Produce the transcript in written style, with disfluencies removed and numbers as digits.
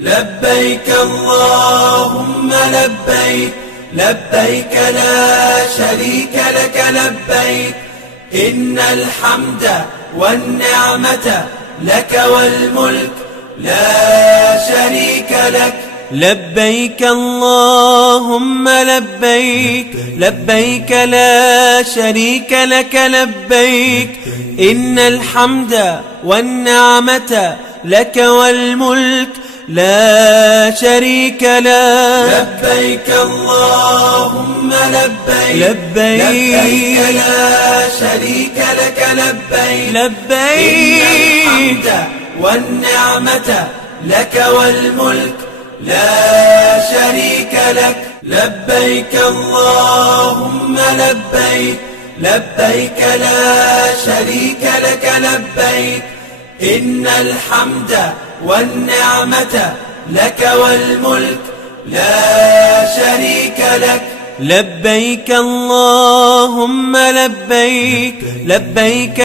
لبيك اللهم لبيك، لبيك لا شريك لك لبيك، إن الحمد والنعمة لك والملك لا شريك لك. لبيك اللهم لبيك، لبيك لا شريك لك لبيك، إن الحمد والنعمة لك والملك لا شريك لك. لبيك اللهم لبيك، لبيك لا شريك لك لبيك، لبيك إن الحمد والنعمة لك والملك لا شريك لك. لبيك اللهم لبيك، لبيك لا شريك لك لبيك، إن الحمد والنعمة لك والملك لا شريك لك. لبيك اللهم لبيك، لبيك